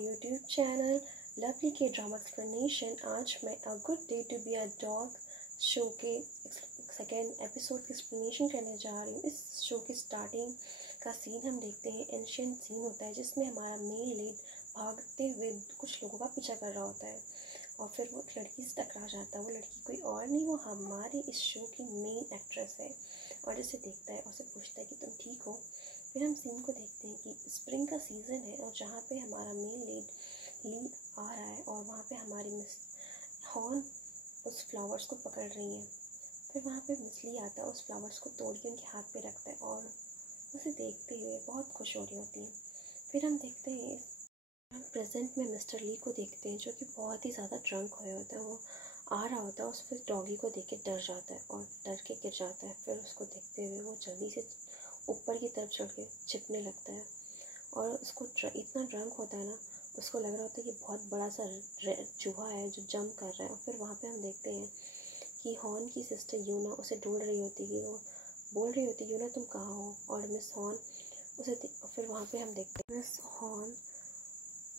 YouTube channel Lovely K Drama Explanation। आज मैं A Good Day to Be a Dog show के second episode की explanation करने जा रही हूँ। इस शो की स्टार्टिंग का सीन हम देखते हैं। एंशियंट सीन होता है जिसमें हमारा मेन लीड भागते हुए कुछ लोगों का पीछा कर रहा होता है और फिर वो एक लड़की से टकरा जाता है। वो लड़की कोई और नहीं, वो हमारी इस शो की मेन एक्ट्रेस है और इसे देखता है और उसे पूछता है कि तुम ठीक हो। फिर हम सीन को देखते हैं कि स्प्रिंग का सीज़न है और जहाँ पे हमारा मेन लीड आ रहा है और वहाँ पे हमारी मिस हॉर्न उस फ्लावर्स को पकड़ रही है। फिर वहाँ पे मिस ली आता है, उस फ्लावर्स को तोड़ के उनके हाथ पे रखता है और उसे देखते हुए बहुत खुश हो रही होती है। फिर हम देखते हैं हम प्रेजेंट में मिस्टर ली को देखते हैं जो कि बहुत ही ज़्यादा ड्रंक हुए होता है। वो आ रहा होता है, उस फिर डॉगी को देख के डर जाता है और डर के गिर जाता है। फिर उसको देखते हुए वो जल्दी से ऊपर की तरफ चढ़ के छिपने लगता है और उसको इतना ड्रंक होता है ना, उसको लग रहा होता है कि बहुत बड़ा सा चूहा है जो जंप कर रहा है। और फिर वहाँ पे हम देखते हैं कि हॉर्न की सिस्टर यूना उसे ढूंढ रही होती है। वो बोल रही होती है, यूना तुम कहाँ हो? और मिस हॉर्न फिर वहाँ पे हम देखते हैं मिस हॉर्न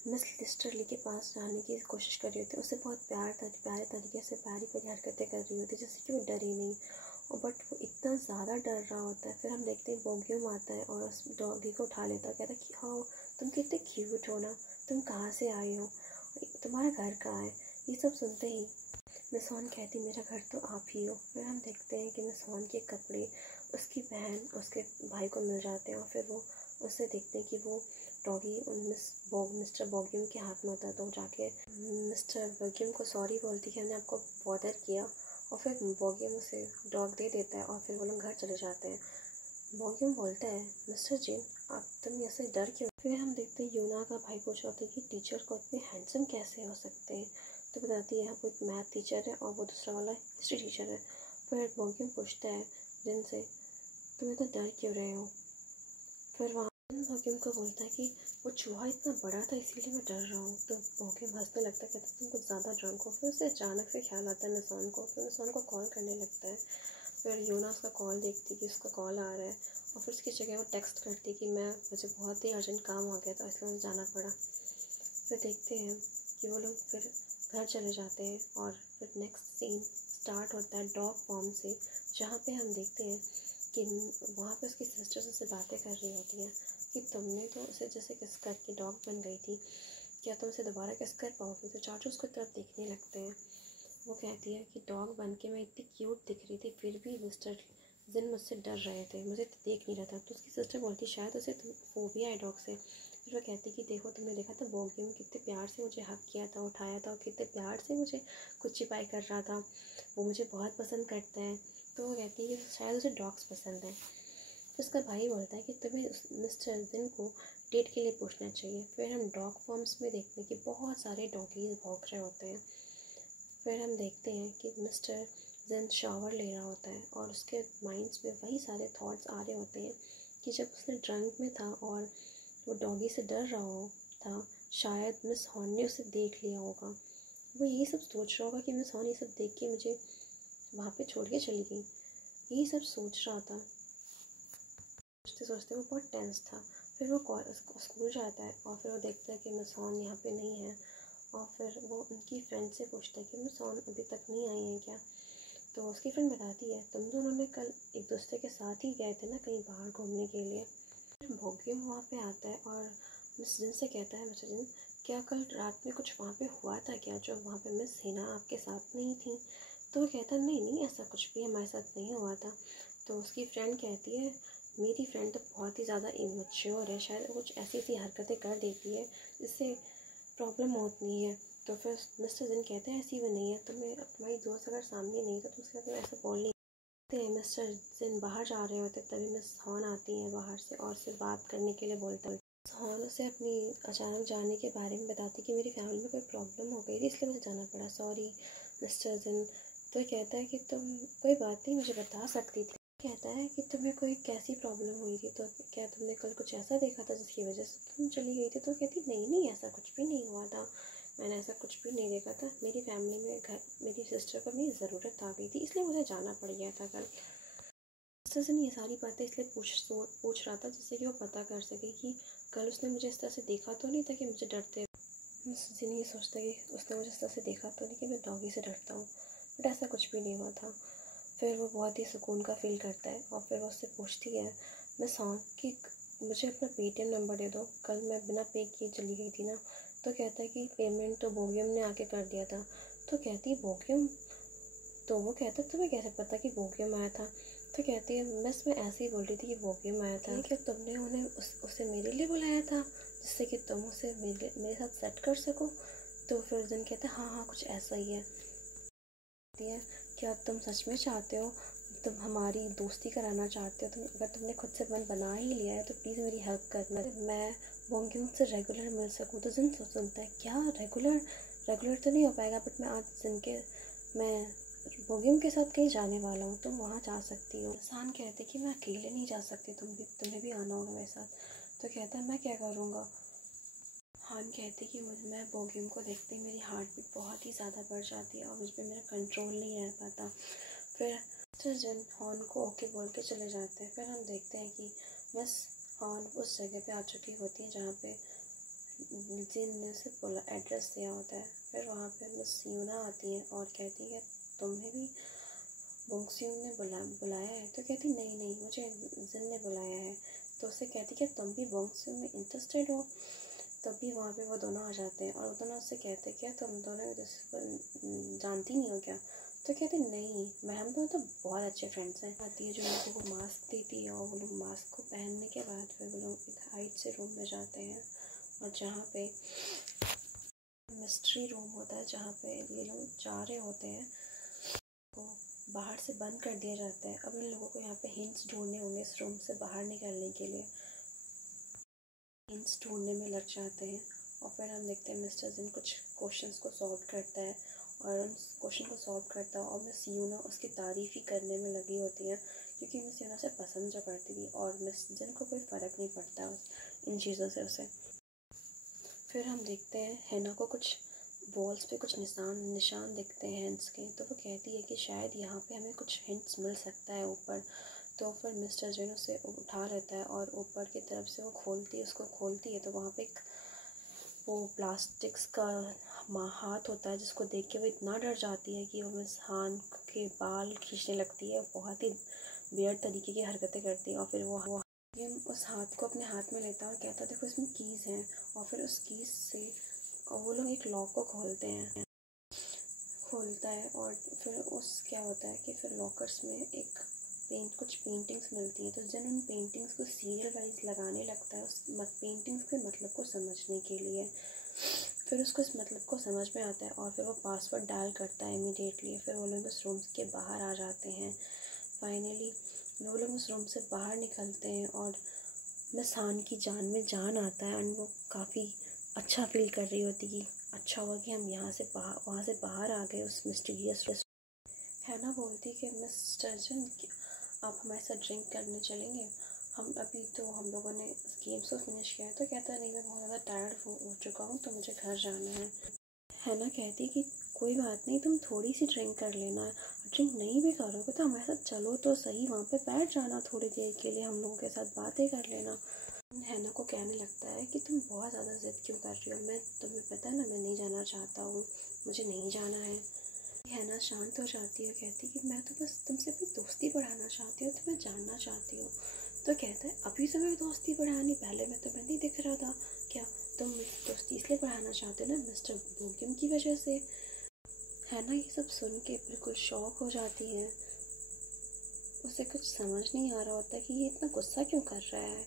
मिस लिस्टर ली के पास जाने की कोशिश कर रही होती है। उसे बहुत प्यारे तरीके से प्यारी हरकतें कर रही होती है जैसे कि वो डरी नहीं, और बट वो इतना ज़्यादा डर रहा होता है। फिर हम देखते हैं बॉग्यूम आता है और उस डॉगी को उठा लेता है। कहता है कि हाँ तुम कितने क्यूट हो ना, तुम कहाँ से आई हो, तुम्हारा घर कहाँ है? ये सब सुनते ही मिस हॉर्न कहती मेरा घर तो आप ही हो। फिर हम देखते हैं कि मिस हॉर्न के कपड़े उसकी बहन उसके भाई को मिल जाते हैं और फिर वो उससे देखते हैं कि वो डॉगी मिस्टर बॉग्यूम के हाथ में होता है। तो जाके मिस्टर बॉग्यूम को सॉरी बोलती है कि हमने आपको बॉदर किया और फिर बॉग्यूम उसे डॉग दे देता है और फिर वो लोग घर चले जाते हैं। बॉग्यूम बोलता है मिस्टर जिन आप तुम ऐसे डर क्यों? फिर हम देखते हैं यूना का भाई पूछ रहा है कि टीचर को इतने हैंडसम कैसे हो सकते हैं। तो बताती है यहाँ पर एक मैथ टीचर है और वो दूसरा वाला हिस्ट्री टीचर है। फिर बॉग्यूम पूछता है जिन से तुम इतना डर क्यों रहे हो? फिर वहाँ बॉग्यूम को बोलता है कि वो चूहा इतना बड़ा था इसीलिए मैं डर रहा हूँ। तो बॉग्यूम हंसने लगता है, कहता है तुम कुछ ज़्यादा ड्रंक हो। फिर उसे अचानक से ख्याल आता है मिस हॉर्न को। फिर मिस हॉर्न को कॉल करने लगता है। फिर यूना उसका कॉल देखती कि उसका कॉल आ रहा है और फिर उसकी जगह वो टेक्स्ट करती कि मुझे बहुत ही अर्जेंट काम आ गया था इसलिए मुझे जाना पड़ा। फिर देखते हैं कि वो लोग फिर घर चले जाते हैं और फिर नेक्स्ट सीन स्टार्ट होता है डॉग फॉर्म से, जहाँ पे हम देखते हैं कि वहाँ पे उसकी सिस्टर्स उससे बातें कर रही होती हैं कि तुमने तो उसे जैसे किस करके डॉग बन गई थी, क्या तुम उसे दोबारा किस कर पाओगी? तो चाचू उसकी तरफ देखने लगते हैं। वो कहती है कि डॉग बन के मैं इतनी क्यूट दिख रही थी फिर भी मिस्टर जिन मुझसे डर रहे थे, मुझे देख नहीं रहा था। तो उसकी सिस्टर बोलती शायद उसे फोबिया है डॉग से। फिर वो कहती कि देखो तुमने देखा था बॉग्यूम कितने प्यार से मुझे हक किया था, उठाया था और कितने प्यार से मुझे कुछ छिपाई कर रहा था, वो मुझे बहुत पसंद करता है। तो वो कहती है कि शायद उसे डॉग्स पसंद है। फिर उसका भाई बोलता है कि तुम्हें उस मिस्टर जिन को डेट के लिए पूछना चाहिए। फिर हम डॉग फॉर्म्स में देखते हैं कि बहुत सारे डॉगीज भौंक रहे होते हैं। फिर हम देखते हैं कि मिस्टर जिन शावर ले रहा होता है और उसके माइंड्स में वही सारे थॉट्स आ रहे होते हैं कि जब उसने ड्रंक में था और वो डॉगी से डर रहा था, शायद मिस हॉर्न ने उसे देख लिया होगा। वो यही सब सोच रहा होगा कि मिस हॉर्न ये सब देख के मुझे वहाँ पे छोड़ के चली गई, यही सब सोच रहा था। सोचते सोचते वो बहुत टेंस था। फिर वो स्कूल जाता है और फिर वो देखता है कि मिस हॉर्न यहाँ पे नहीं है और फिर वो उनकी फ्रेंड से पूछता है कि मिस हॉर्न अभी तक नहीं आई हैं क्या? तो उसकी फ्रेंड बताती है तुम दोनों ने कल एक दूसरे के साथ ही गए थे ना कहीं बाहर घूमने के लिए। फिर बॉग्यूम वहाँ पे आता है और मिस जिन से कहता है मिस्टर जिन क्या कल रात में कुछ वहाँ पे हुआ था क्या जो वहाँ पे मिस हिना आपके साथ नहीं थी? तो वो कहता है नहीं ऐसा कुछ भी हमारे साथ नहीं हुआ था। तो उसकी फ्रेंड कहती है मेरी फ्रेंड तो बहुत ही ज़्यादा इमेच्योर है, शायद कुछ ऐसी ऐसी हरकतें कर देती है जिससे प्रॉब्लम होती है। तो फिर मिस्टर जिन कहते हैं ऐसी वो नहीं है, तुम्हें तुम्हारी दोस्त अगर सामने नहीं तो तुम उसके साथ ऐसा बोल नहीं सकते। मिस्टर जिन बाहर जा रहे होते तभी मिस हॉर्न आती हैं बाहर से और उससे बात करने के लिए बोलता है। मिस हॉर्न उसे अपनी अचानक जाने के बारे में बताती कि मेरी फैमिली में कोई प्रॉब्लम हो गई थी इसलिए मुझे जाना पड़ा, सॉरी मिस्टर जिन। तो कहता है कि तुम कोई बात नहीं मुझे बता सकती थी। कहता है कि तुम्हें कोई कैसी प्रॉब्लम हुई थी, तो क्या तुमने कल कुछ ऐसा देखा था जिसकी वजह से तुम चली गई थी? तो कहती नहीं ऐसा कुछ भी नहीं हुआ था, मैंने ऐसा कुछ भी नहीं देखा था। मेरी फैमिली में मेरी सिस्टर को मेरी ज़रूरत आ गई थी इसलिए मुझे जाना पड़ गया था कल। सिस्टर से ये सारी बातें इसलिए पूछ रहा था जिससे कि वो पता कर सके कि कल उसने मुझे इस तरह से देखा तो नहीं था कि मुझे डरते जिन ये सोचता कि उसने मुझे इस तरह से देखा तो नहीं कि मैं डॉगी से डरता हूँ, बट ऐसा कुछ भी नहीं हुआ था। फिर वो बहुत ही सुकून का फील करता है और फिर वो उससे पूछती है मिस हॉर्न कि मुझे अपना पेटीएम नंबर दे दो, कल मैं बिना पे किए चली गई थी ना। तो कहता है कि पेमेंट तो बोगियम ने आके कर दिया था। तो कहती है बोगियम? तो वो कहता है तुम्हें कैसे पता कि बोगियम आया था? तो कहती है बस मैं ऐसे ही बोल रही थी कि बोगियम आया था। क्या तुमने उन्हें उसे मेरे लिए बुलाया था जिससे कि तुम उसे मेरे साथ सेट कर सको? तो फिर दिन कहता है हाँ हाँ कुछ ऐसा ही है। क्या तुम सच में चाहते हो, तुम हमारी दोस्ती कराना चाहते हो? अगर तुमने खुद से मन बना ही लिया है तो प्लीज़ मेरी हेल्प करना। मैं बोंग्यूम से रेगुलर मिल सकूँ? तो जिन सुनता है क्या रेगुलर तो नहीं हो पाएगा, बट मैं बोंग्यूम के साथ कहीं जाने वाला हूँ, तुम वहाँ जा सकती हो। इंसान कहते कि मैं अकेले नहीं जा सकती, तुम्हें भी आना होगा मेरे साथ। तो कहता है मैं क्या करूँगा? हान कहती कि मैं बोगियम को देखते ही मेरी हार्ट बीट बहुत ही ज़्यादा बढ़ जाती है और मुझ पर मेरा कंट्रोल नहीं रह पाता। फिर मिस्टर जिन हॉर्न को ओके बोल के चले जाते हैं। फिर हम देखते हैं कि मिस हॉर्न उस जगह पे आ चुकी होती है जहाँ पे जिन ने उसे एड्रेस दिया होता है। फिर वहाँ पे मिस यूना आती है और कहती है तुम्हें भी बोंगसियोंग ने बुलाया है? तो कहती नहीं मुझे जिन ने बुलाया है। तो उससे कहती कि तुम भी बोंगसियोंग में इंटरेस्टेड हो? तभी वहाँ पे वो दोनों आ जाते हैं और वो दोनों उससे कहते हैं क्या तुम दोनों एक दूसरे को जानती नहीं हो क्या? तो कहते नहीं मैम तो बहुत अच्छे फ्रेंड्स हैं। आती है जो उनको वो मास्क देती है और वो लोग मास्क को पहनने के बाद फिर वो लोग एक हाइट से रूम में जाते हैं और जहाँ पे मिस्ट्री रूम होता है जहाँ पे ये लोग जा रहे होते हैं वो बाहर से बंद कर दिया जाता है। अब इन लोगों को यहाँ पे हिंट्स ढूंढने होंगे इस रूम से बाहर निकलने के लिए। हिंट्स ढूंढने में लग जाते हैं और फिर हम देखते हैं मिस्टर जिन कुछ क्वेश्चंस को सॉल्व करता है और उन क्वेश्चन को सॉल्व करता है और मिस यूना उसकी तारीफ़ ही करने में लगी होती है क्योंकि मिस यूना से पसंद जो करती थी और मिस जिन को कोई फ़र्क नहीं पड़ता इन चीज़ों से उसे। फिर हम देखते हैं हैना को कुछ वॉल्स पे कुछ निशान दिखते हैं हिंट्स के। तो वो कहती है कि शायद यहाँ पे हमें कुछ हिंट्स मिल सकता है ऊपर। तो फिर मिस्टर जिन उसे उठा लेता है और ऊपर की तरफ से वो उसको खोलती है तो वहाँ पे एक वो प्लास्टिक्स का हाथ होता है जिसको देख के वो इतना डर जाती है कि वो मिस हान के बाल खींचने लगती है, बहुत ही वियर्ड तरीके की हरकतें करती है। और फिर वो उस हाथ को अपने हाथ में लेता है और कहता है देखो इसमें कीज़ हैं। और फिर उस कीज़ से वो लोग एक लॉक को खोलता है और फिर क्या होता है कि फिर लॉकर्स में कुछ पेंटिंग्स मिलती हैं। तो जिन उन पेंटिंग्स को सीरियल वाइज लगाने लगता है उस पेंटिंग्स के मतलब को समझने के लिए। फिर उसको इस मतलब को समझ में आता है और फिर वो पासवर्ड डायल करता है इमीडिएटली। फिर वो लोग उस रूम के बाहर आ जाते हैं। फाइनली वो लोग उस रूम से बाहर निकलते हैं और मिस हान की जान में जान आता है एंड वो काफ़ी अच्छा फील कर रही होती कि अच्छा हुआ कि हम वहाँ से बाहर आ गए उस मिस्टीरियस। हैना बोलती कि मिस्टर जिन आप हमारे साथ ड्रिंक करने चलेंगे? हम लोगों ने गेम्स को फिनिश किया है। तो कहता है नहीं मैं बहुत ज़्यादा टायर्ड हो चुका हूँ तो मुझे घर जाना है। हैना कहती कि कोई बात नहीं तुम थोड़ी सी ड्रिंक कर लेना, ड्रिंक नहीं भी करोगे तो हमारे साथ चलो तो सही, वहाँ पे बैठ जाना थोड़ी देर के लिए, हम लोगों के साथ बातें कर लेना। हैना को कहने लगता है कि तुम बहुत ज़्यादा ज़िद क्यों कर रही हो, तुम्हें पता है ना मैं नहीं जाना चाहता हूँ, मुझे नहीं जाना है। हैना शांत हो जाती है, कहती कि मैं तो बस तुमसे अपनी दोस्ती बढ़ाना चाहती हूँ, तुम्हें जानना चाहती हूँ। तो कहता है अभी तुम्हें दोस्ती बढ़ानी, पहले मैं तुम्हें नहीं दिख रहा था क्या? तुम मेरी दोस्ती इसलिए बढ़ाना चाहते हो ना मिस्टर बोगियम की वजह से। हैना ये सब सुन के बिल्कुल शॉक हो जाती है। उसे कुछ समझ नहीं आ रहा होता कि ये इतना गुस्सा क्यों कर रहा है,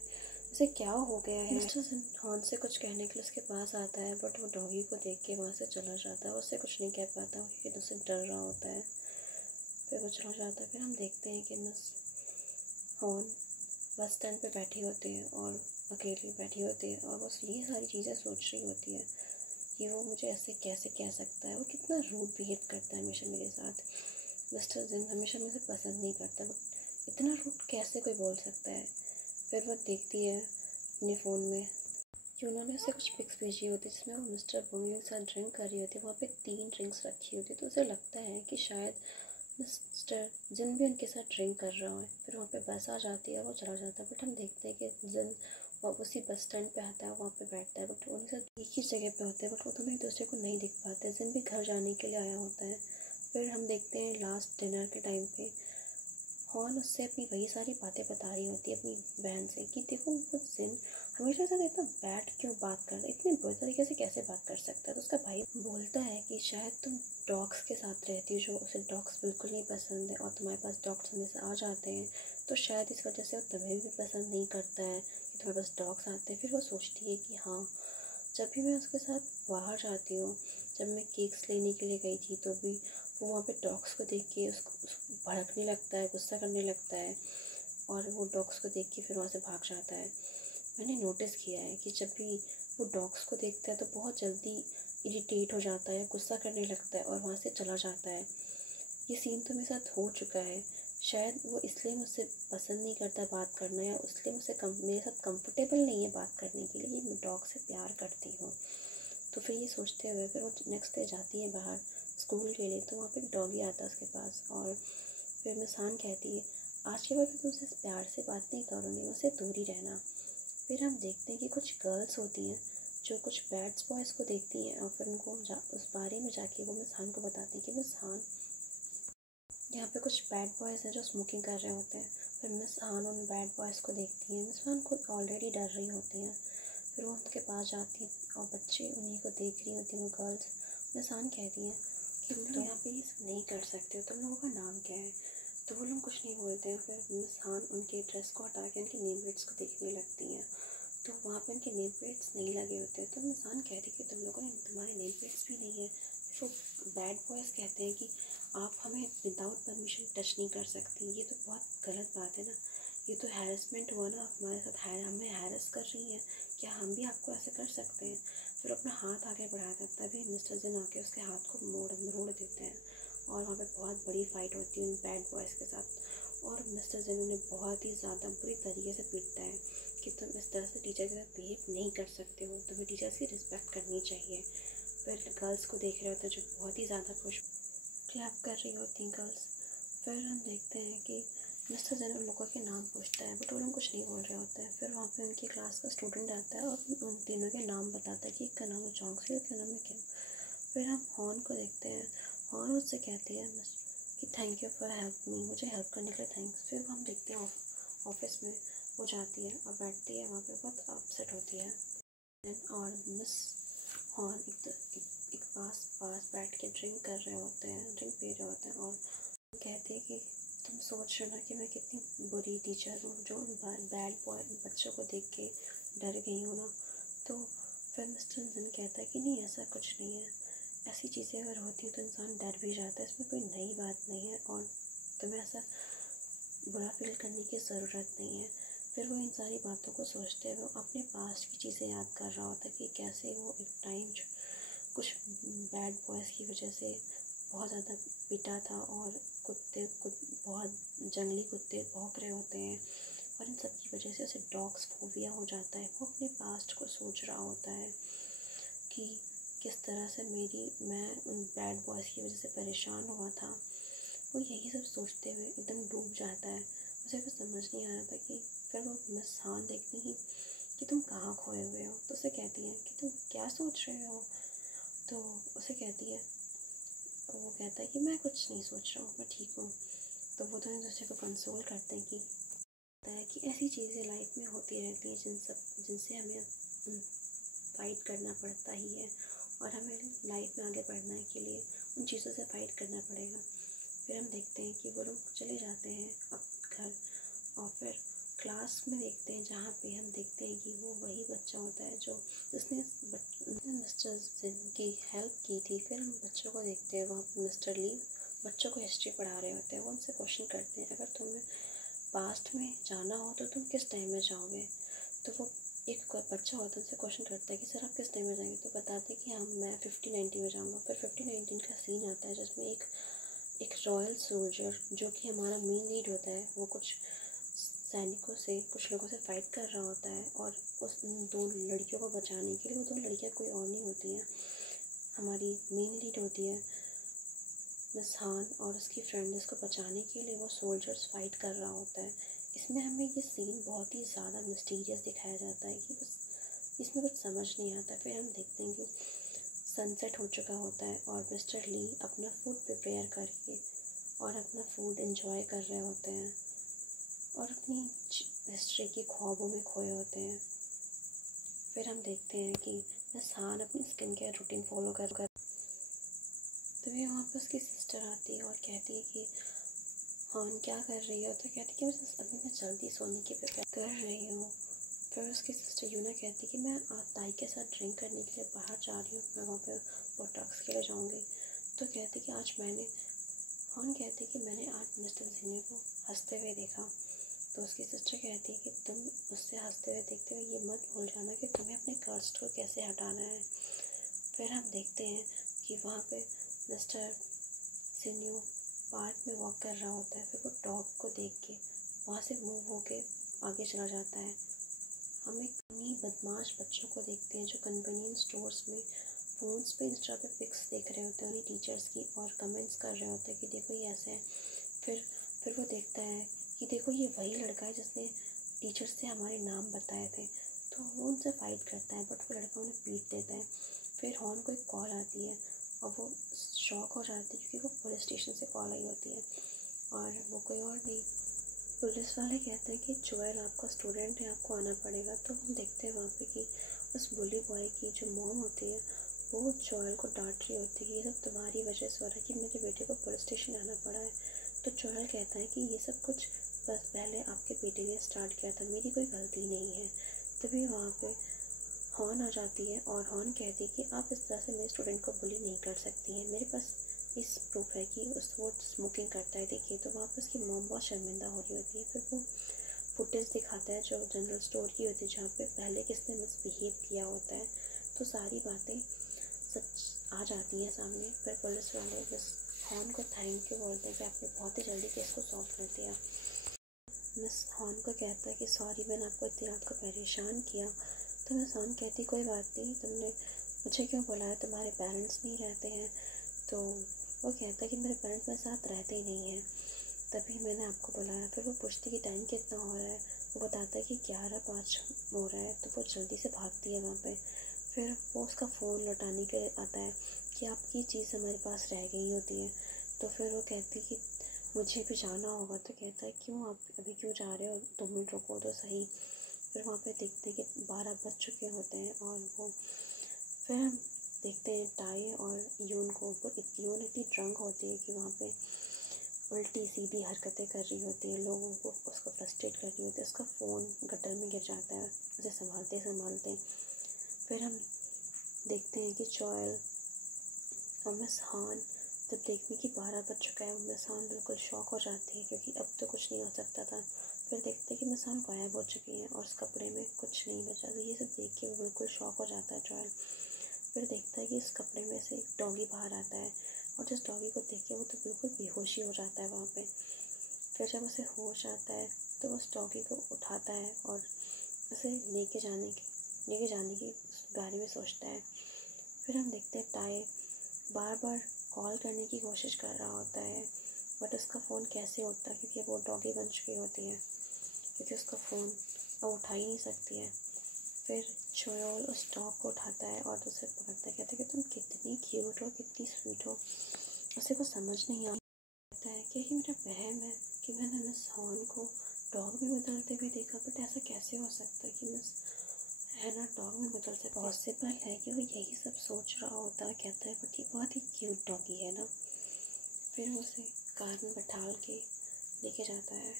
उसे क्या हो गया है। मिस्टर हॉर्न से कुछ कहने के लिए उसके पास आता है बट वो डॉगी को देख के वहाँ से चला जाता है। उससे कुछ नहीं कह पाता क्योंकि उससे डर रहा होता है। फिर वो चला जाता है। फिर हम देखते हैं कि मिस हॉर्न बस स्टैंड पे बैठी होती है और अकेली बैठी होती है और वो ये सारी चीज़ें सोच रही होती है कि वो मुझे ऐसे कैसे कह सकता है, वो कितना रूड बिहेव करता है हमेशा मेरे साथ। मिस्टर जिन हमेशा मुझे पसंद नहीं करता बट इतना रूड कैसे कोई बोल सकता है। फिर वो देखती है अपने फ़ोन में कि उन्होंने उसे कुछ पिक्स भेजी होती है जिसमें वो मिस्टर बोंगियम के साथ ड्रिंक कर रही होती है। वहाँ पे 3 ड्रिंक्स रखी होती है तो उसे लगता है कि शायद मिस्टर जिन भी उनके साथ ड्रिंक कर रहा है। फिर वहाँ पे बस आ जाती है और वो चला जाता है। बट हम देखते हैं कि जिन और उसी बस स्टैंड पे आता है, वहाँ पे बैठता है, बट उनके साथ एक ही जगह पे होते हैं, बट वो दोनों एक दूसरे को नहीं दिख पाते। जिन भी घर जाने के लिए आया होता है। फिर हम देखते हैं लास्ट डिनर के टाइम पे हॉर्न उससे अपनी वही सारी बातें बता रही होती है अपनी बहन से कि देखो वो जिन हमेशा से इतना बैड क्यों बात कर रहा है, इतने बुरे तरीके से कैसे बात कर सकता है। तो उसका भाई बोलता है कि शायद तुम डॉग्स के साथ रहती हो, जो उसे डॉग्स बिल्कुल नहीं पसंद है, और तुम्हारे पास डॉग्स हमेशा आ जाते हैं, तो शायद इस वजह से वो तुम्हें भी पसंद नहीं करता है कि तुम्हारे पास डॉग्स आते हैं। फिर वो सोचती है कि हाँ, जब भी मैं उसके साथ बाहर जाती हूँ, जब मैं केक्स लेने के लिए गई थी, तो भी वो वहाँ पे डॉग्स को देख के उसको भड़कने लगता है, गुस्सा करने लगता है, और वो डॉग्स को देख के फिर वहाँ से भाग जाता है। मैंने नोटिस किया है कि जब भी वो डॉग्स को देखता है तो बहुत जल्दी इरिटेट हो जाता है, गुस्सा करने लगता है और वहाँ से चला जाता है। ये सीन तो मेरे साथ हो चुका है। शायद वो इसलिए मुझसे पसंद नहीं करता बात करना, या इसलिए मेरे साथ कंफर्टेबल नहीं है बात करने के लिए, मैं डॉग से प्यार करती हूँ। तो फिर ये सोचते हुए फिर वो नेक्स्ट डे जाती है बाहर स्कूल के लिए, तो वहाँ पे डॉगी आता है उसके पास, और फिर मिसान कहती है आज के बाद मैं तुमसे प्यार से बात नहीं करूँगी, मुझसे दूर ही रहना। फिर हम देखते हैं कि कुछ गर्ल्स होती हैं जो कुछ बैड बॉयज़ को देखती हैं, और फिर उनको उस बारे में जाके वो मिसान को बताती है कि मिसान, यहाँ पे कुछ बैड बॉयज़ हैं जो स्मोकिंग कर रहे होते हैं। फिर मिस हान उन बैड बॉयज़ को देखती हैं। मिस हान खुद ऑलरेडी डर रही होती हैं। फिर वो उनके पास जाती हैं और बच्चे उन्हीं को देख रही होती हैं, वो गर्ल्स। मिस हान कहती हैं कि तुम लोग यहाँ पे ये सब नहीं कर सकते हो, तुम लोगों का नाम क्या है? तो वो लोग कुछ नहीं बोलते हैं। फिर मिस हान उनके ड्रेस को हटा के उनके नेम प्लेट्स को देखने लगती हैं, तो वहाँ पे उनके नेम प्लेट्स नहीं लगे होते हैं। तो मिस हान कहती है कि तुम लोगों ने, तुम्हारे नेम प्लेट्स भी नहीं है। तो बैड बॉयज़ कहते हैं कि आप हमें विदाउट परमिशन टच नहीं कर सकती, ये तो बहुत गलत बात है ना, ये तो हैरेसमेंट हुआ ना, आप हमारे साथ हमें हैरेस कर रही हैं, क्या हम भी आपको ऐसे कर सकते हैं? फिर अपना हाथ आगे बढ़ाया, तभी मिस्टर जिन आके उसके हाथ को मरोड़ देते हैं, और वहाँ पे बहुत बड़ी फाइट होती है उन बैड बॉयज़ के साथ, और मिस्टर जिन उन्हें बहुत ही ज़्यादा बुरी तरीके से पीटता है कि तुम इस तरह से टीचर के साथ बिहेव नहीं कर सकते हो, तुम्हें टीचर्स की रिस्पेक्ट करनी चाहिए। फिर गर्ल्स को देख रहे होते हैं जो बहुत ही ज़्यादा खुश क्लैप कर रही होती हैं गर्ल्स। फिर हम देखते हैं कि मिस्टर जन उन लोगों के नाम पूछता है, बट वो लोग कुछ नहीं बोल रहे होते हैं। फिर वहाँ पे उनकी क्लास का स्टूडेंट आता है और उन तीनों के नाम बताता है कि एक का नाम है चौंक्सी, एक का नाम है किम। फिर हम हॉर्न को देखते हैं। हॉर्न उससे कहती है कि thank you for help me, मुझे हेल्प करने के लिए थैंक्स। फिर हम देखते हैं ऑफिस में वो जाती है और बैठती है, वहाँ पर बहुत अपसेट होती है, और मिस हॉर्न एक पास बैठ के ड्रिंक कर रहे होते हैं, ड्रिंक पी रहे होते हैं, और कहते हैं कि तुम सोच रहे हो ना कि मैं कितनी बुरी टीचर हूँ जो उन बैड बॉय बच्चों को देख के डर गई हूँ ना। तो फिर मिस्टर जिन कहता है कि नहीं, ऐसा कुछ नहीं है, ऐसी चीज़ें अगर होती हैं तो इंसान डर भी जाता है, इसमें कोई नई बात नहीं है, और तुम्हें ऐसा बुरा फील करने की ज़रूरत नहीं है। फिर वो इन सारी बातों को सोचते हुए अपने पास्ट की चीज़ें याद कर रहा होता है कि कैसे वो एक टाइम कुछ बैड बॉयज़ की वजह से बहुत ज़्यादा पिटा था, और बहुत जंगली कुत्ते भौंक रहे होते हैं, और इन सब की वजह से उसे डॉग्स फोबिया हो जाता है। वो अपने पास्ट को सोच रहा होता है कि किस तरह से मैं उन बैड बॉयज़ की वजह से परेशान हुआ था। वो यही सब सोचते हुए एकदम डूब जाता है। उसे कुछ समझ नहीं आ रहा था कि फिर वो मिस हान देखती ही कि तुम कहाँ खोए हुए हो। तो उसे कहती है कि तुम क्या सोच रहे हो? तो उसे कहती है, वो कहता है कि मैं कुछ नहीं सोच रहा हूँ, मैं ठीक हूँ। तो वो दोनों दूसरे को कंसोल करते हैं कि ऐसी चीज़ें लाइफ में होती रहती हैं जिनसे हमें फ़ाइट करना पड़ता ही है, और हमें लाइफ में आगे बढ़ने के लिए उन चीज़ों से फ़ाइट करना पड़ेगा। फिर हम देखते हैं कि वो लोग चले जाते हैं अब घर, और फिर क्लास में देखते हैं जहाँ पे हम देखते हैं कि वो वही बच्चा होता है जो जिसने मिस्टर जिन की हेल्प की थी। फिर हम बच्चों को देखते हैं, वहाँ पर मिस्टर ली बच्चों को हिस्ट्री पढ़ा रहे होते हैं। वो उनसे क्वेश्चन करते हैं, अगर तुम्हें पास्ट में जाना हो तो तुम किस टाइम में जाओगे? तो वो एक बच्चा होता है, उनसे क्वेश्चन करता है कि सर आप किस टाइम में जाएंगे? तो बताते हैं कि हाँ, मैं 1590 में जाऊँगा। फिर 1519 का सीन आता है जिसमें एक रॉयल सोल्जर जो कि हमारा मेन लीड होता है, वो कुछ सैनिकों से, कुछ लोगों से फाइट कर रहा होता है, और उस दो लड़कियों को बचाने के लिए, वो दो लड़कियां कोई और नहीं होती हैं, हमारी मेन लीड होती है मिस हान और उसकी फ्रेंड। इसको बचाने के लिए वो सोल्जर्स फाइट कर रहा होता है इसमें हमें ये सीन बहुत ही ज़्यादा मिस्टीरियस दिखाया जाता है कि बस इसमें कुछ समझ नहीं आता। फिर हम देखते हैं कि सनसेट हो चुका होता है और मिस्टर ली अपना फूड प्रिपेयर करके और अपना फूड एंजॉय कर रहे होते हैं और अपनी हिस्ट्री की ख्वाबों में खोए होते हैं। फिर हम देखते हैं कि मिस हान अपनी स्किन केयर रूटीन फॉलो कर तभी वहाँ पर उसकी सिस्टर आती है और कहती है कि हान क्या कर रही हो, तो कहती है कि अभी मैं जल्दी सोने की प्रिपेयर कर रही हूँ। फिर उसकी सिस्टर यूना कहती कि मैं आज ताई के साथ ड्रिंक करने के लिए बाहर जा रही हूँ, मैं वहाँ पे बोटॉक्स के लिए जाऊँगी। तो कहती कि आज मैंने हान कहती कि मैंने आज मिस्टर जिन्नी को हंसते हुए देखा। तो उसकी सिस्टर कहती है कि तुम उससे हंसते हुए देखते हुए ये मत भूल जाना कि तुम्हें अपने कर्ज को कैसे हटाना है। फिर हम देखते हैं कि वहाँ पे मिस्टर जिन्नी पार्क में वॉक कर रहा होता है। फिर वो डॉग को देख के वहाँ से मूव होके आगे चला जाता है। हम एक उन्हीं बदमाश बच्चों को देखते हैं जो कन्वीनियंस स्टोर्स में फ़ोन्स पे इंस्टा पे पिक्स देख रहे होते हैं उन्हीं टीचर्स की और कमेंट्स कर रहे होते हैं कि देखो ये ऐसा है। फिर वो देखता है कि देखो ये वही लड़का है जिसने टीचर्स से हमारे नाम बताए थे। तो वो उनसे फ़ाइट करता है बट वो लड़का उन्हें पीट देता है। फिर हॉर्न को एक कॉल आती है और वो शॉक हो जाती है क्योंकि वो पुलिस स्टेशन से कॉल आई होती है और वो कोई और नहीं। पुलिस वाले कहते हैं कि जोएल आपका स्टूडेंट है, आपको आना पड़ेगा। तो हम देखते हैं वहाँ पे कि उस बुली बॉय की जो मॉम होती है वो जोएल को डांट रही होती है कि ये सब तुम्हारी वजह से हो रहा है कि मेरे बेटे को पुलिस स्टेशन आना पड़ा है। तो जोएल कहता है कि ये सब कुछ बस पहले आपके बेटे ने स्टार्ट किया था, मेरी कोई गलती नहीं है। तभी वहाँ पे हॉर्न आ जाती है और हॉर्न कहती है कि आप इस तरह से मेरे स्टूडेंट को बुली नहीं कर सकती हैं, मेरे पास इस प्रूफ है कि वो स्मोकिंग करता है, देखिए। तो वहाँ पर उसकी मॉम बहुत शर्मिंदा हो रही होती है। फिर वो फुटेज दिखाता है जो जनरल स्टोर की होती है जहाँ पे पहले किसने मिसबिहेव किया होता है। तो सारी बातें सच आ जाती हैं सामने। फिर पुलिस वाले बस हॉर्न को थैंक यू बोलते हैं कि आपने बहुत ही जल्दी केस को सॉल्व कर दिया। मिस हॉर्न को कहता है कि सॉरी मैंने आपको इतनी रात को परेशान किया। तो मिस हॉर्न कहती कोई बात नहीं, तुमने मुझे क्यों बुलाया, तुम्हारे पेरेंट्स नहीं रहते हैं। तो वो कहता है कि मेरे पेरेंट्स मेरे साथ रहते ही नहीं हैं, तभी मैंने आपको बुलाया। फिर वो पूछती कि टाइम कितना हो रहा है। वो बताता है कि 11:05 हो रहा है। तो वो जल्दी से भागती है वहाँ पे। फिर वो उसका फ़ोन लौटाने के लिए आता है कि आपकी चीज़ हमारे पास रह गई होती है। तो फिर वो कहती कि मुझे भी जाना होगा। तो कहता है क्यों, आप अभी क्यों जा रहे हो, 2 मिनट रुको तो सही। फिर वहाँ पे देखते हैं कि 12 बज चुके होते हैं और वो फिर हम देखते हैं टाई और यून को। यून इतनी ड्रंक होती है कि वहाँ पे उल्टी सीधी हरकतें कर रही होती है, लोगों को उसको फ्रस्ट्रेट कर रही होती है। उसका फ़ोन गटर में गिर जाता है उसे संभालते संभालते। फिर हम देखते हैं कि जोएल और मिस हान जब देखने की 12 बज चुका है, मिस हान बिल्कुल शॉक हो जाती है क्योंकि अब तो कुछ नहीं हो सकता था। फिर देखते हैं कि मिस हान गायब हो चुकी हैं और उस कपड़े में कुछ नहीं बचा। तो ये सब देख के वो बिल्कुल शॉक हो जाता है जोएल। फिर देखता है कि इस कपड़े में से एक डॉगी बाहर आता है और जिस डॉगी को देख के वो तो बिल्कुल बेहोशी हो जाता है वहाँ पे। फिर जब उसे होश आता है तो वो उस डॉगी को उठाता है और उसे लेके जाने की बारे में सोचता है। फिर हम देखते हैं टाई बार बार कॉल करने की कोशिश कर रहा होता है बट उसका फ़ोन कैसे उठता है क्योंकि वो डॉगी बन चुकी होती है, क्योंकि उसका फ़ोन अब उठा ही नहीं सकती है। फिर जोएल उस डॉग को उठाता है और उसे पकड़ता है, कहता है कि तुम कितनी क्यूट हो, कितनी स्वीट हो। उसे कुछ समझ नहीं आता है कि ये मेरा वहम है कि मैंने मिस हॉर्न को डॉग में बदलते हुए देखा, बट ऐसा कैसे हो सकता है कि मिस हैना डॉग में बदल सकती है। पॉसिबल है कि वो यही सब सोच रहा होता है। कहता है बट ये बहुत ही क्यूट डॉगी है ना। फिर वो उसे कार में बैठाल के लेके जाता है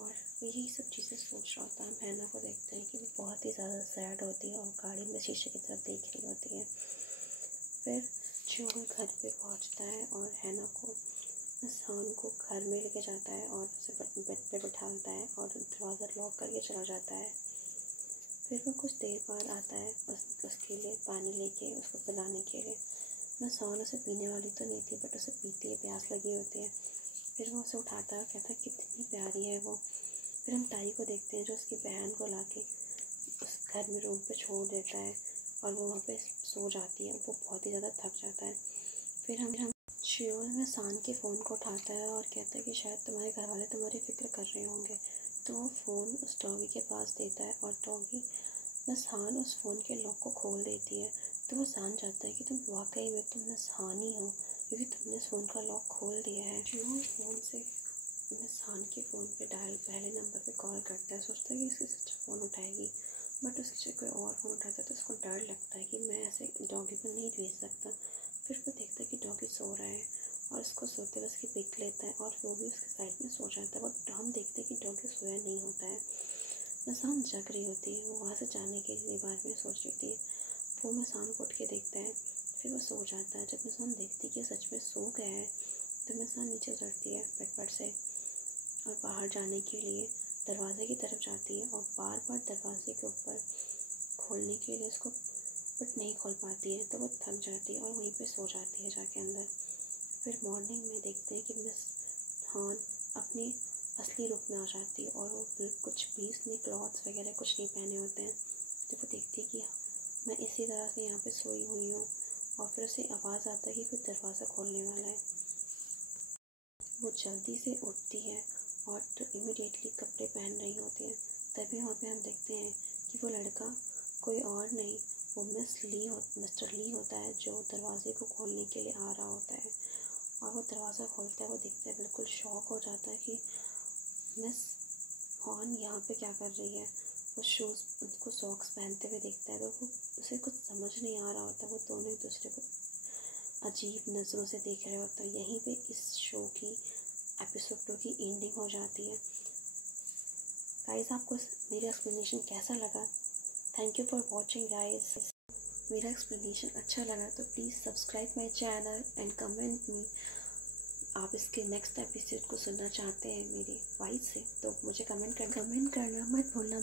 और वो यही सब चीज़ें सोच रहा होता है। हम हैना को देखते हैं कि वो बहुत ही ज़्यादा सैड होती है और गाड़ी में शीशे की तरफ देख रही होती है। फिर जोएल घर पे पहुंचता है और हैना को मिस हॉर्न को घर में लेके जाता है और उसे बेड पे बिठाता है और दरवाज़ा लॉक करके चला जाता है। फिर वो कुछ देर बाद आता है उसके लिए पानी लेके उसको पिलाने के लिए। मिस हॉर्न उसे पीने वाली तो नहीं थी बट उसे पीती है, प्यास लगी होती है। फिर वो उसे उठाता है और कहता है कितनी प्यारी है वो। फिर हम टाई को देखते हैं जो उसकी बहन को लाके उस घर में रूम पे छोड़ देता है और वो वहाँ पे सो जाती है। वो बहुत ही ज़्यादा थक जाता है। फिर हम जोएल मिस हान के फ़ोन को उठाता है और कहता है कि शायद तुम्हारे घर वाले तुम्हारी फ़िक्र कर रहे होंगे। तो वो फ़ोन उस डॉगी के पास देता है और डॉगी मिस हान उस फ़ोन के लॉक को खोल देती है। तो वो जान जाता है कि तुम वाकई में तुम मिस हान ही हो, क्योंकि तुमने इस फ़ोन का लॉक खोल दिया है। जो फ़ोन से मिस हान के फ़ोन पे डायल पहले नंबर पे कॉल करता है, सोचता है कि इसकी सिस्टर फ़ोन उठाएगी, बट उसकी जगह कोई और फ़ोन उठाता है तो उसको डर लगता है कि मैं ऐसे डॉगी को नहीं भेज सकता। फिर वो देखता है कि डॉगी सो रहा है और उसको सोते हुए उसकी पिक लेता है और वो भी उसके साइड में सो जाता है। बट हम देखते हैं कि डॉगी सोया नहीं होता है, मिसान जग रही होती है। वो वहाँ से जाने के लिए बार में सोच रही थी। वो मिसान को उठ के देखता है, फिर वो सो जाता है। जब मिसान देखती है कि सच में सो गया है तो मिसान नीचे उतरती है बेड पर से और बाहर जाने के लिए दरवाजे की तरफ जाती है और बार बार दरवाजे के ऊपर खोलने के लिए उसको बट नहीं खोल पाती है। तो वो थक जाती है और वहीं पे सो जाती है जाके अंदर। फिर मॉर्निंग में देखते हैं कि मिस हान अपने असली रूप में आ जाती है और वो कुछ भी उसने क्लॉथ्स वगैरह कुछ नहीं पहने होते हैं। तो वो देखती है कि मैं इसी तरह से यहाँ पे सोई हुई हूँ और फिर उसे आवाज़ आता है कि कोई दरवाज़ा खोलने वाला है। वो जल्दी से उठती है और इमीडिएटली कपड़े पहन रही होती है। तभी वहाँ पे हम देखते हैं कि वो लड़का कोई और नहीं, वो मिस्टर ली होता है, जो दरवाजे को खोलने के लिए आ रहा होता है। और वो दरवाज़ा खोलता है, वो देखता है, बिल्कुल शॉक हो जाता है कि मिस हॉर्न यहाँ पे क्या कर रही है। वो शूज़ उसको सॉक्स पहनते हुए देखता है तो वो उसे कुछ समझ नहीं आ रहा होता। वो दोनों एक दूसरे को अजीब नज़रों से देख रहे होते हैं। यहीं पे इस शो की एपिसोड 2 की एंडिंग हो जाती है। गाइस, आपको मेरा एक्सप्लेनेशन कैसा लगा? Thank you for watching guys. मेरा एक्सप्लेनेशन अच्छा लगा तो please subscribe my channel and comment me. आप इसके नेक्स्ट एपिसोड को सुनना चाहते हैं मेरी वॉइस से तो मुझे कमेंट करना मत भूलना।